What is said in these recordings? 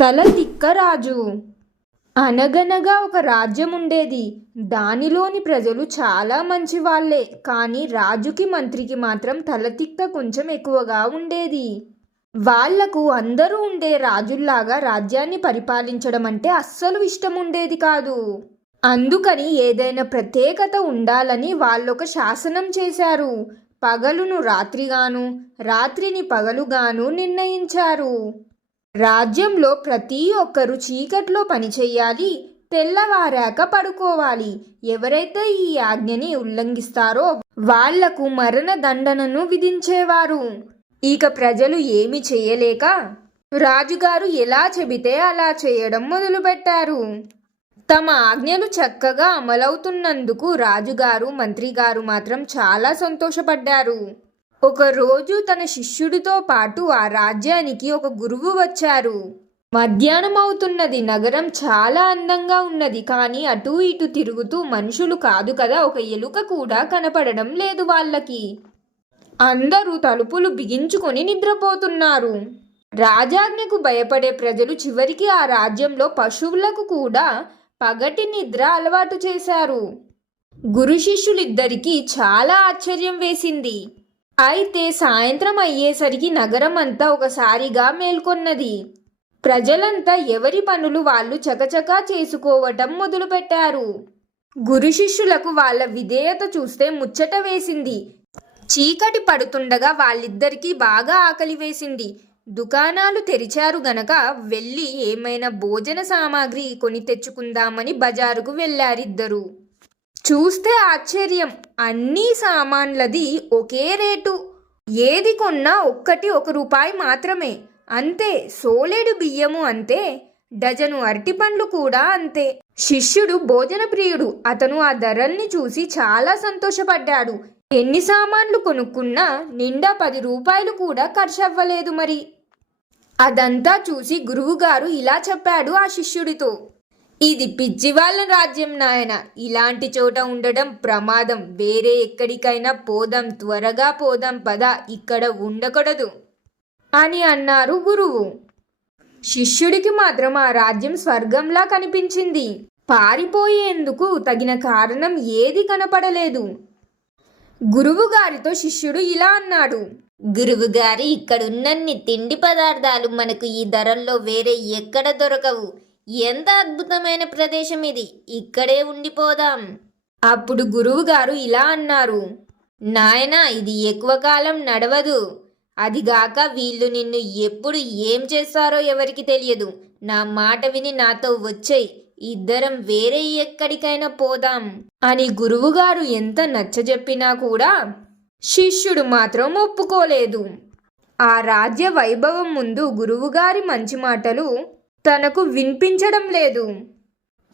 తల తిక్కరాజు. అనగనగా ఒక రాజ్యం ఉండేది దానిలోని ప్రజలు చాలా మంచి వాళ్ళే కానీ రాజుకి మంత్రికి మాత్రం తలతిక్క కొంచెం ఎక్కువగా ఉండేది. వాళ్ళకు అందరూ ఉండే రాజుల్లాగా రాజ్యాన్ని పరిపాలించడం అంటే అస్సలు ఇష్టం ఉండేది కాదు. అందుకని ఏదైనా ప్రత్యేకత ఉండాలని వాళ్ళొక శాసనం చేశారు. పగలును రాత్రిగాను రాత్రిని పగలుగాను నిర్ణయించారు. రాజ్యంలో ప్రతి ఒక్కరూ చీకట్లో పనిచేయాలి తెల్లవారాక పడుకోవాలి. ఎవరైతే ఈ ఆజ్ఞని ఉల్లంఘిస్తారో వాళ్ళకు మరణ దండనను విధించేవారు. ఇక ప్రజలు ఏమి చేయలేక రాజుగారు ఎలా చెబితే అలా చేయడం మొదలుపెట్టారు. తమ ఆజ్ఞలు చక్కగా అమలవుతున్నందుకు రాజుగారు మంత్రిగారు మాత్రం చాలా సంతోషపడ్డారు. ఒకరోజు తన శిష్యుడితో పాటు ఆ రాజ్యానికి ఒక గురువు వచ్చారు. మధ్యాహ్నం అవుతున్నది నగరం చాలా అందంగా ఉన్నది. కానీ అటూ ఇటు తిరుగుతూ మనుషులు కాదు కదా. ఒక ఎలుక కూడా కనపడడం లేదు వాళ్ళకి. అందరూ తలుపులు బిగించుకొని నిద్రపోతున్నారు. రాజాజ్ఞకు భయపడే ప్రజలు చివరికి ఆ రాజ్యంలో పశువులకు కూడా పగటి నిద్ర అలవాటు చేశారు. గురు శిష్యులిద్దరికీ చాలా ఆశ్చర్యం వేసింది. అయితే సాయంత్రం అయ్యేసరికి నగరం అంతా ఒకసారిగా మేల్కొన్నది. ప్రజలంతా ఎవరి పనులు వాళ్ళు చకచకా చేసుకోవటం మొదలుపెట్టారు. గురు శిష్యులకు వాళ్ళ విధేయత చూస్తే ముచ్చట వేసింది. చీకటి పడుతుండగా వాళ్ళిద్దరికీ బాగా ఆకలి వేసింది. దుకాణాలు తెరిచారు గనక వెళ్ళి ఏమైనా భోజన సామాగ్రి కొని తెచ్చుకుందామని బజారుకు వెళ్ళారిద్దరు. చూస్తే ఆశ్చర్యం. అన్ని సామాన్లది ఒకే రేటు. ఏది కొన్నా ఒక్కటి ఒక రూపాయి మాత్రమే. అంతే సోలేడు బియ్యము అంతే. డజను అరటిపండ్లు కూడా అంతే. శిష్యుడు భోజన ప్రియుడు. అతను ఆ ధరల్ని చూసి చాలా సంతోషపడ్డాడు. ఎన్ని సామాన్లు కొనుక్కున్నా నిండా పది రూపాయలు కూడా ఖర్చవ్వలేదు మరి. అదంతా చూసి గురువుగారు ఇలా చెప్పాడు ఆ శిష్యుడితో. ఇది పిచ్చివాళ్ళ రాజ్యం నాయన. ఇలాంటి చోట ఉండడం ప్రమాదం. వేరే ఎక్కడికైనా పోదాం త్వరగా పోదాం పద. ఇక్కడ ఉండకూడదు. అని అన్నారు గురువు. శిష్యుడికి మాత్రం ఆ రాజ్యం స్వర్గంలా కనిపించింది. పారిపోయేందుకు తగిన కారణం ఏది కనపడలేదు. గురువు గారితో శిష్యుడు ఇలా అన్నాడు. గురువుగారి ఇక్కడున్నన్ని తిండి పదార్థాలు మనకు ఈ ధరల్లో వేరే ఎక్కడ దొరకవు. ఎంత అద్భుతమైన ప్రదేశం ఇది? ఇక్కడే ఉండిపోదాం. అప్పుడు గురువుగారు ఇలా అన్నారు. నాయనా ఇది ఎక్కువ కాలం నడవదు. అదిగాక వీళ్ళు నిన్ను ఎప్పుడు ఏం చేస్తారో ఎవరికి తెలియదు. నా మాట విని నాతో వచ్చాయి. ఇద్దరం వేరే ఎక్కడికైనా పోదాం. అని గురువుగారు ఎంత నచ్చజెప్పినా కూడా శిష్యుడు మాత్రం ఒప్పుకోలేదు. ఆ రాజ్య వైభవం ముందు గురువుగారి మంచి మాటలు తనకు వినిపించడం లేదు.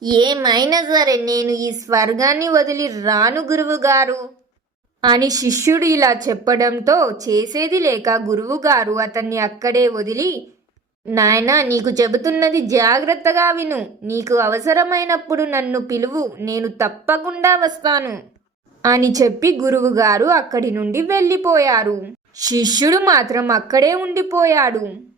ఏమైనా సరే నేను ఈ స్వర్గాన్ని వదిలి రాను గురువు గారు. అని శిష్యుడు ఇలా చెప్పడంతో చేసేది లేక గురువుగారు అతన్ని అక్కడే వదిలి నాయనా నీకు చెబుతున్నది జాగ్రత్తగా విను. నీకు అవసరమైనప్పుడు నన్ను పిలువు. నేను తప్పకుండా వస్తాను. అని చెప్పి గురువుగారు అక్కడి నుండి వెళ్ళిపోయారు. శిష్యుడు మాత్రం అక్కడే ఉండిపోయాడు.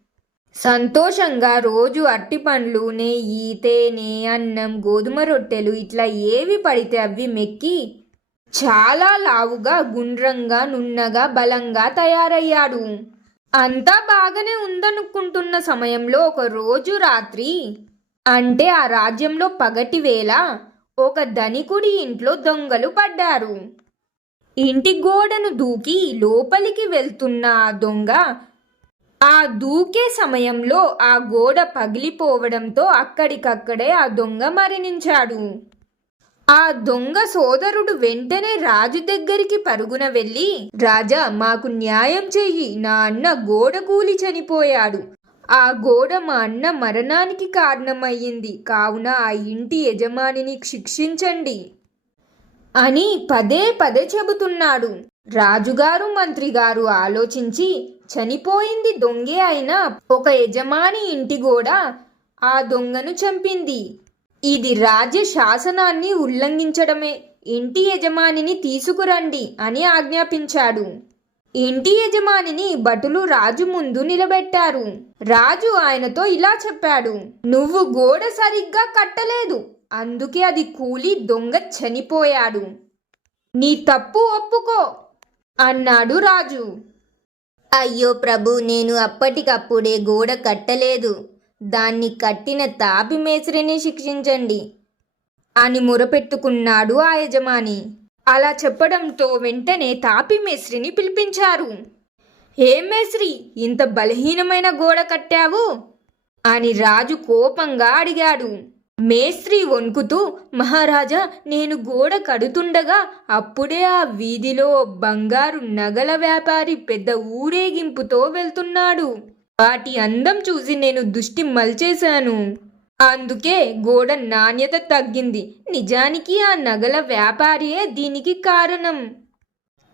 సంతోషంగా రోజు అరటిపండ్లు నెయ్యి తేనె అన్నం గోధుమ రొట్టెలు ఇట్లా ఏవి పడితే అవి మెక్కి చాలా లావుగా గుండ్రంగా నున్నగా బలంగా తయారయ్యాడు. అంతా బాగానే ఉందనుకుంటున్న సమయంలో ఒక రోజు రాత్రి అంటే ఆ రాజ్యంలో పగటి వేళ ఒక ధనికుడి ఇంట్లో దొంగలు పడ్డారు. ఇంటి గోడను దూకి లోపలికి వెళ్తున్న ఆ దొంగ ఆ దూకే సమయంలో ఆ గోడ పగిలిపోవడంతో అక్కడికక్కడే ఆ దొంగ మరణించాడు. ఆ దొంగ సోదరుడు వెంటనే రాజు దగ్గరికి పరుగున వెళ్ళి రాజా మాకు న్యాయం చెయ్యి నా అన్న గోడ కూలి చనిపోయాడు. ఆ గోడ మా అన్న మరణానికి కారణమయ్యింది. కావున ఆ ఇంటి యజమానిని శిక్షించండి అని పదే పదే చెబుతున్నాడు. రాజుగారు మంత్రిగారు ఆలోచించి చనిపోయింది దొంగే అయినా ఒక యజమాని ఇంటి గోడ ఆ దొంగను చంపింది. ఇది రాజ్య శాసనాన్ని ఉల్లంఘించడమే. ఇంటి యజమానిని తీసుకురండి అని ఆజ్ఞాపించాడు. ఇంటి యజమానిని భటులు రాజు ముందు నిలబెట్టారు. రాజు ఆయనతో ఇలా చెప్పాడు నువ్వు గోడ సరిగ్గా కట్టలేదు. అందుకే అది కూలి దొంగ చనిపోయాడు. నీ తప్పు ఒప్పుకో అన్నాడు రాజు. అయ్యో ప్రభు నేను అప్పటికప్పుడే గోడ కట్టలేదు. దాన్ని కట్టిన తాపి మేస్త్రిని శిక్షించండి అని మొరపెట్టుకున్నాడు ఆ యజమాని. అలా చెప్పడంతో వెంటనే తాపి మేస్త్రిని పిలిపించారు. ఏం మేస్త్రి ఇంత బలహీనమైన గోడ కట్టావు? అని రాజు కోపంగా అడిగాడు. మేస్త్రి వణుకుతూ మహారాజా నేను గోడ కడుతుండగా అప్పుడే ఆ వీధిలో బంగారు నగల వ్యాపారి పెద్ద ఊరేగింపుతో వెళ్తున్నాడు. వాటి అందం చూసి నేను దృష్టి మల్చేశాను. అందుకే గోడ నాణ్యత తగ్గింది. నిజానికి ఆ నగల వ్యాపారియే దీనికి కారణం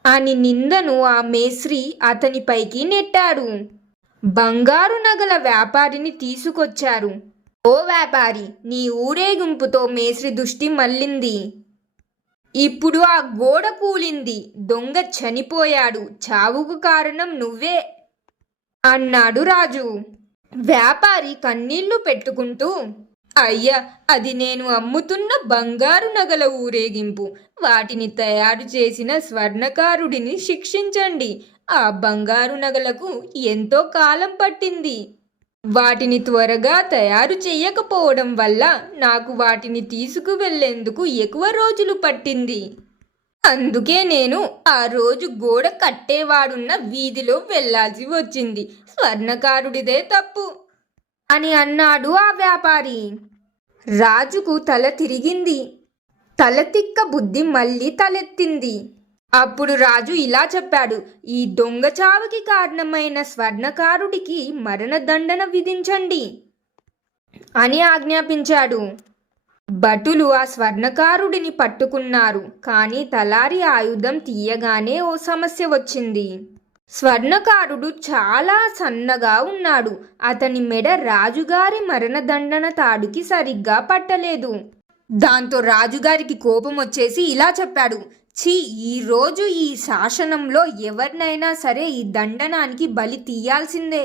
అని నిందను ఆ మేస్త్రి అతనిపైకి నెట్టాడు. బంగారు నగల వ్యాపారిని తీసుకొచ్చారు. ఓ వ్యాపారి నీ ఊరేగింపుతో మేస్త్రి దృష్టి మళ్ళింది. ఇప్పుడు ఆ గోడ కూలింది. దొంగ చనిపోయాడు. చావుకు కారణం నువ్వే అన్నాడు రాజు. వ్యాపారి కన్నీళ్ళు పెట్టుకుంటూ అయ్యా అది నేను అమ్ముతున్న బంగారు నగల ఊరేగింపు. వాటిని తయారు చేసిన స్వర్ణకారుడిని శిక్షించండి. ఆ బంగారు నగలకు ఎంతో కాలం పట్టింది. వాటిని త్వరగా తయారు చేయకపోవడం వల్ల నాకు వాటిని తీసుకువెళ్ళేందుకు ఎక్కువ రోజులు పట్టింది. అందుకే నేను ఆ రోజు గోడ కట్టేవాడున్న వీధిలో వెళ్ళాల్సి వచ్చింది. స్వర్ణకారుడిదే తప్పు అని అన్నాడు ఆ వ్యాపారి. రాజుకు తల తిరిగింది. తల తిక్క బుద్ధి మళ్ళీ తలెత్తింది. అప్పుడు రాజు ఇలా చెప్పాడు ఈ దొంగచావుకి కారణమైన స్వర్ణకారుడికి మరణదండన విధించండి అని ఆజ్ఞాపించాడు. భటులు ఆ స్వర్ణకారుడిని పట్టుకున్నారు కానీ తలారి ఆయుధం తీయగానే ఓ సమస్య వచ్చింది. స్వర్ణకారుడు చాలా సన్నగా ఉన్నాడు అతని మెడ రాజుగారి మరణదండన తాడుకి సరిగ్గా పట్టలేదు. దాంతో రాజుగారికి కోపం వచ్చేసి ఇలా చెప్పాడు ఛీ ఈరోజు ఈ శాసనంలో ఎవరినైనా సరే ఈ దండనానికి బలి తీయాల్సిందే.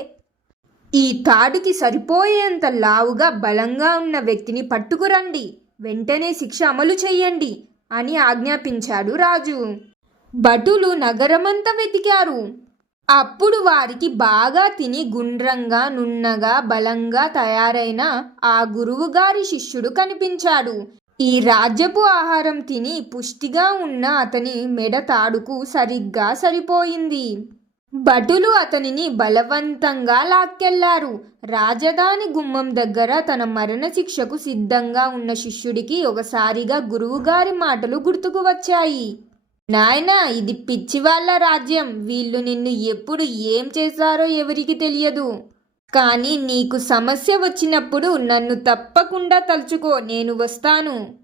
ఈ తాడుకి సరిపోయేంత లావుగా బలంగా ఉన్న వ్యక్తిని పట్టుకురండి. వెంటనే శిక్ష అమలు చేయండి అని ఆజ్ఞాపించాడు రాజు. భటులు నగరమంతా వెతికారు. అప్పుడు వారికి బాగా తిని గుండ్రంగా నున్నగా బలంగా తయారైన ఆ గురువుగారి శిష్యుడు కనిపించాడు. ఈ రాజ్యపు ఆహారం తిని పుష్టిగా ఉన్న అతని మెడ తాడుకు సరిగ్గా సరిపోయింది. భటులు అతనిని బలవంతంగా లాక్కెళ్ళారు. రాజధాని గుమ్మం దగ్గర తన మరణశిక్షకు సిద్ధంగా ఉన్న శిష్యుడికి ఒకసారిగా గురువుగారి మాటలు గుర్తుకు వచ్చాయి. నాయనా ఇది పిచ్చివాళ్ళ రాజ్యం. వీళ్ళు నిన్ను ఎప్పుడు ఏం చేశారో ఎవరికి తెలియదు. కానీ నీకు సమస్య వచ్చినప్పుడు నన్ను తప్పకుండా తలుచుకో నేను వస్తాను.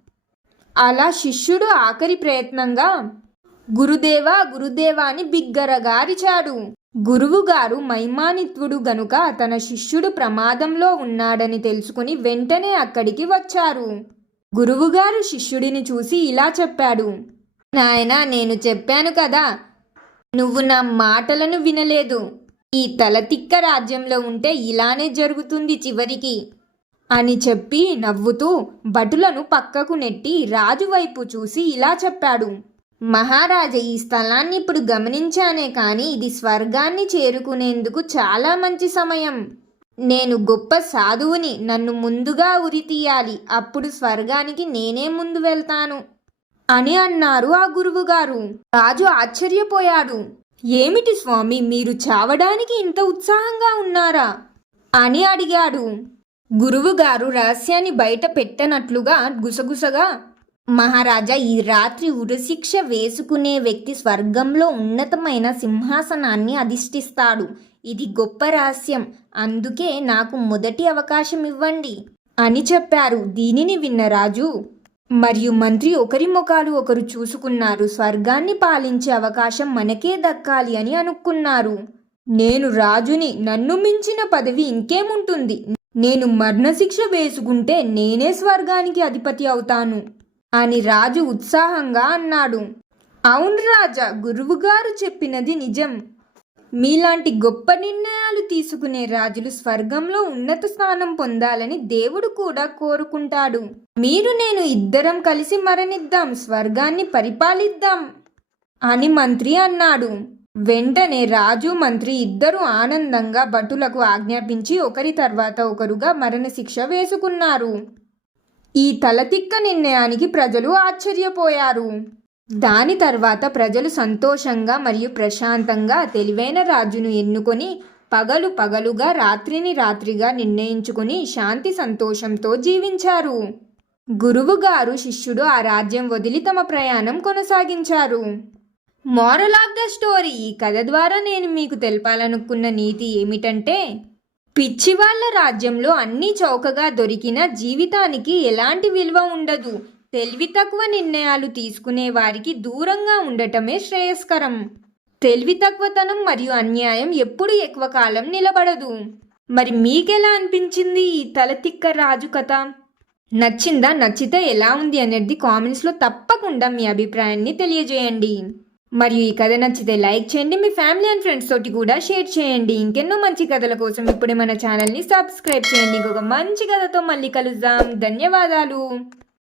అలా శిష్యుడు ఆఖరి ప్రయత్నంగా గురుదేవా గురుదేవా అని గురువుగారు మైమానిత్వుడు గనుక తన శిష్యుడు ప్రమాదంలో ఉన్నాడని తెలుసుకుని వెంటనే అక్కడికి వచ్చారు. గురువుగారు శిష్యుడిని చూసి ఇలా చెప్పాడు. నాయనా నేను చెప్పాను కదా నువ్వు నా మాటలను వినలేదు. ఈ తలతిక్క రాజ్యంలో ఉంటే ఇలానే జరుగుతుంది చివరికి అని చెప్పి నవ్వుతూ భటులను పక్కకు నెట్టి రాజు వైపు చూసి ఇలా చెప్పాడు. మహారాజా ఈ స్థలాన్ని ఇప్పుడు గమనించానే కానీ ఇది స్వర్గాన్ని చేరుకునేందుకు చాలా మంచి సమయం. నేను గొప్ప సాధువుని నన్ను ముందుగా ఉరి తీయాలి అప్పుడు స్వర్గానికి నేనే ముందు వెళ్తాను అని అన్నారు ఆ గురువుగారు. రాజు ఆశ్చర్యపోయాడు. ఏమిటి స్వామి మీరు చావడానికి ఇంత ఉత్సాహంగా ఉన్నారా? అని అడిగాడు. గురువుగారు రహస్యాన్ని బయట పెట్టనట్లుగా గుసగుసగా మహారాజా ఈ రాత్రి ఉరిశిక్ష వేసుకునే వ్యక్తి స్వర్గంలో ఉన్నతమైన సింహాసనాన్ని అధిష్ఠిస్తాడు. ఇది గొప్ప రహస్యం. అందుకే నాకు మొదటి అవకాశం ఇవ్వండి అని చెప్పారు. దీనిని విన్న రాజు మరియు మంత్రి ఒకరి ముఖాలు ఒకరు చూసుకున్నారు. స్వర్గాన్ని పాలించే అవకాశం మనకే దక్కాలి అని అనుకున్నారు. నేను రాజుని నన్ను మించిన పదవి ఇంకేముంటుంది? నేను మరణశిక్ష వేసుకుంటే నేనే స్వర్గానికి అధిపతి అవుతాను అని రాజు ఉత్సాహంగా అన్నాడు. అవును రాజా గురువుగారు చెప్పినది నిజం. మీలాంటి గొప్ప నిర్ణయాలు తీసుకునే రాజులు స్వర్గంలో ఉన్నత స్థానం పొందాలని దేవుడు కూడా కోరుకుంటాడు. మీరు నేను ఇద్దరం కలిసి మరణిద్దాం స్వర్గాన్ని పరిపాలిద్దాం అని మంత్రి అన్నాడు. వెంటనే రాజు మంత్రి ఇద్దరు ఆనందంగా భటులకు ఆజ్ఞాపించి ఒకరి తర్వాత ఒకరుగా మరణశిక్ష వేసుకున్నారు. ఈ తలతిక్క నిర్ణయానికి ప్రజలు ఆశ్చర్యపోయారు. దాని తర్వాత ప్రజలు సంతోషంగా మరియు ప్రశాంతంగా తెలివైన రాజును ఎన్నుకొని పగలు పగలుగా రాత్రిని రాత్రిగా నిర్ణయించుకుని శాంతి సంతోషంతో జీవించారు. గురువుగారు శిష్యుడు ఆ రాజ్యం వదిలి తమ ప్రయాణం కొనసాగించారు. Moral of the story. ఈ కథ ద్వారా నేను మీకు తెలపాలనుకున్న నీతి ఏమిటంటే పిచ్చివాళ్ళ రాజ్యంలో అన్ని చౌకగా దొరికిన జీవితానికి ఎలాంటి విలువ ఉండదు. తెలివి తక్కువ నిర్ణయాలు తీసుకునే వారికి దూరంగా ఉండటమే శ్రేయస్కరం. తెలివి తక్కువతనం మరియు అన్యాయం ఎప్పుడు ఎక్కువ కాలం నిలబడదు. మరి మీకెలా అనిపించింది ఈ తలతిక్క రాజు కథ? నచ్చిందా నచ్చితే ఎలా ఉంది అనేది కామెంట్స్లో తప్పకుండా మీ అభిప్రాయాన్ని తెలియజేయండి. మరియు ఈ కథ నచ్చితే లైక్ చేయండి మీ ఫ్యామిలీ అండ్ ఫ్రెండ్స్ తోటి కూడా షేర్ చేయండి. ఇంకెన్నో మంచి కథల కోసం ఇప్పుడే మన ఛానల్ని సబ్స్క్రైబ్ చేయండి. ఇంకొక మంచి కథతో మళ్ళీ కలుద్దాం. ధన్యవాదాలు.